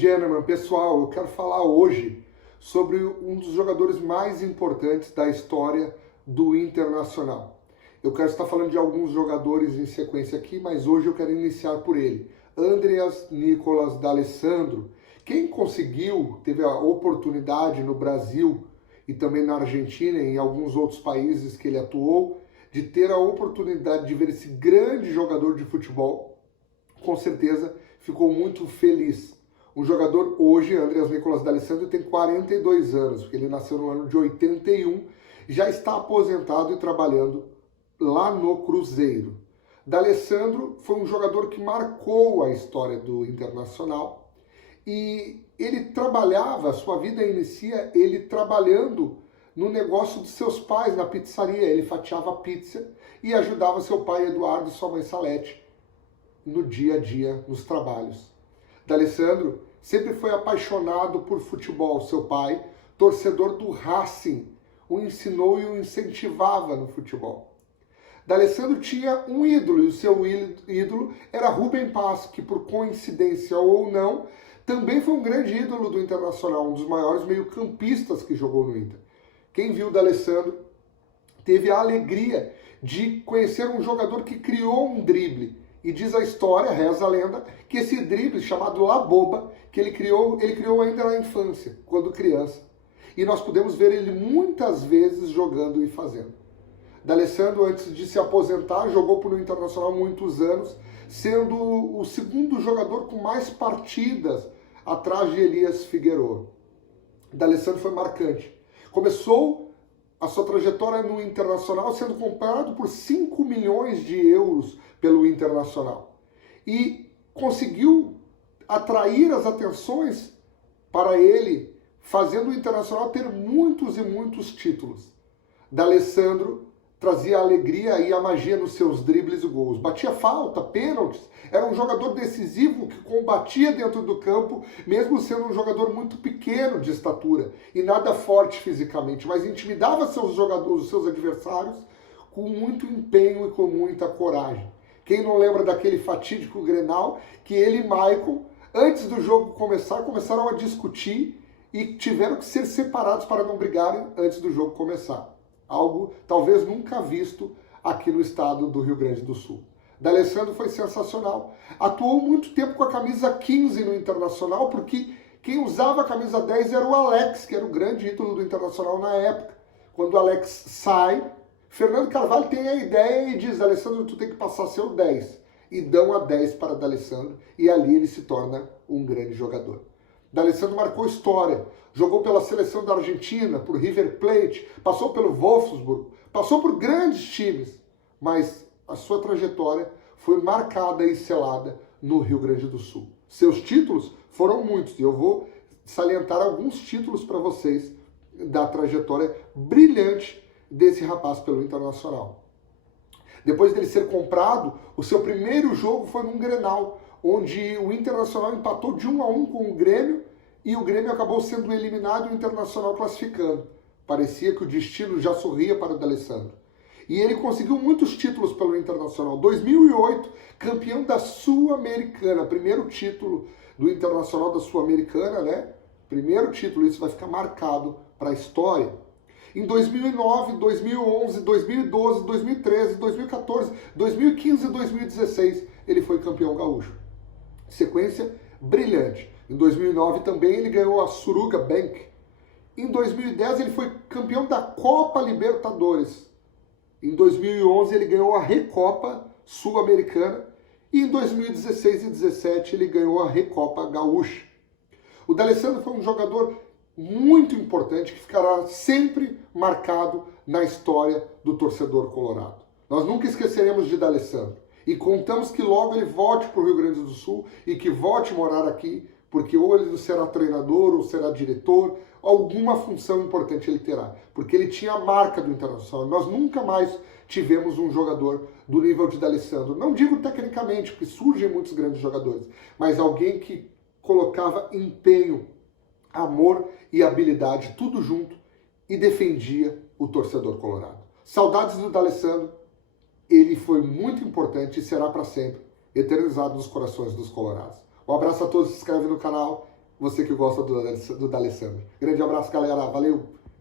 gentlemen, pessoal, eu quero falar hoje sobre um dos jogadores mais importantes da história do Internacional. Eu quero estar falando de alguns jogadores em sequência aqui, mas hoje eu quero iniciar por ele, Andreas Nicolas D'Alessandro. Quem conseguiu, teve a oportunidade no Brasil e também na Argentina e em alguns outros países que ele atuou, de ter a oportunidade de ver esse grande jogador de futebol, com certeza ficou muito feliz. Um jogador hoje, Andreas Nicolas D'Alessandro, tem 42 anos, porque ele nasceu no ano de 81, já está aposentado e trabalhando lá no Cruzeiro. D'Alessandro foi um jogador que marcou a história do Internacional e ele trabalhava, sua vida inicia ele trabalhando no negócio dos seus pais, na pizzaria. Ele fatiava pizza e ajudava seu pai Eduardo e sua mãe Salete no dia a dia, nos trabalhos. D'Alessandro sempre foi apaixonado por futebol. Seu pai, torcedor do Racing, o ensinou e o incentivava no futebol. D'Alessandro tinha um ídolo, e o seu ídolo era Rubem Paz, que por coincidência ou não, também foi um grande ídolo do Internacional, um dos maiores meio-campistas que jogou no Inter. Quem viu D'Alessandro teve a alegria de conhecer um jogador que criou um drible. E diz a história, reza a lenda, que esse drible chamado La Boba, que ele criou ainda na infância, quando criança. E nós podemos ver ele muitas vezes jogando e fazendo. D'Alessandro, antes de se aposentar, jogou pelo Internacional muitos anos, sendo o segundo jogador com mais partidas atrás de Elias Figueiredo. D'Alessandro foi marcante. Começou a sua trajetória no Internacional sendo comprado por 5 milhões de euros pelo Internacional. E conseguiu atrair as atenções para ele, fazendo o Internacional ter muitos e muitos títulos. D'Alessandro trazia a alegria e a magia nos seus dribles e gols. Batia falta, pênaltis. Era um jogador decisivo que combatia dentro do campo, mesmo sendo um jogador muito pequeno de estatura e nada forte fisicamente, mas intimidava seus jogadores, seus adversários, com muito empenho e com muita coragem. Quem não lembra daquele fatídico Grenal que ele e Maicon, antes do jogo começar, começaram a discutir e tiveram que ser separados para não brigarem antes do jogo começar. Algo talvez nunca visto aqui no estado do Rio Grande do Sul. D'Alessandro foi sensacional. Atuou muito tempo com a camisa 15 no Internacional, porque quem usava a camisa 10 era o Alex, que era o grande ídolo do Internacional na época. Quando o Alex sai, Fernando Carvalho tem a ideia e diz: D'Alessandro, tu tem que passar seu 10. E dão a 10 para D'Alessandro, e ali ele se torna um grande jogador. D'Alessandro marcou história, jogou pela seleção da Argentina, por River Plate, passou pelo Wolfsburg, passou por grandes times, mas a sua trajetória foi marcada e selada no Rio Grande do Sul. Seus títulos foram muitos, e eu vou salientar alguns títulos para vocês da trajetória brilhante desse rapaz pelo Internacional. Depois dele ser comprado, o seu primeiro jogo foi num Grenal, onde o Internacional empatou de 1-1 com o Grêmio e o Grêmio acabou sendo eliminado e o Internacional classificando. Parecia que o destino já sorria para o D'Alessandro. E ele conseguiu muitos títulos pelo Internacional. 2008, campeão da Sul-Americana, primeiro título do Internacional da Sul-Americana, né? Primeiro título, isso vai ficar marcado para a história. Em 2009, 2011, 2012, 2013, 2014, 2015 e 2016, ele foi campeão gaúcho. Sequência brilhante. Em 2009 também ele ganhou a Suruga Bank. Em 2010 ele foi campeão da Copa Libertadores. Em 2011 ele ganhou a Recopa Sul-Americana. E em 2016 e 2017 ele ganhou a Recopa Gaúcha. O D'Alessandro foi um jogador muito importante que ficará sempre marcado na história do torcedor colorado. Nós nunca esqueceremos de D'Alessandro. E contamos que logo ele volte para o Rio Grande do Sul e que volte morar aqui, porque ou ele será treinador, ou será diretor, alguma função importante ele terá, porque ele tinha a marca do Internacional. Nós nunca mais tivemos um jogador do nível de D'Alessandro. Não digo tecnicamente, porque surgem muitos grandes jogadores, mas alguém que colocava empenho, amor e habilidade, tudo junto, e defendia o torcedor colorado. Saudades do D'Alessandro. Ele foi muito importante e será para sempre eternizado nos corações dos colorados. Um abraço a todos, se inscreve no canal você que gosta do D'Alessandro. Grande abraço, galera. Valeu!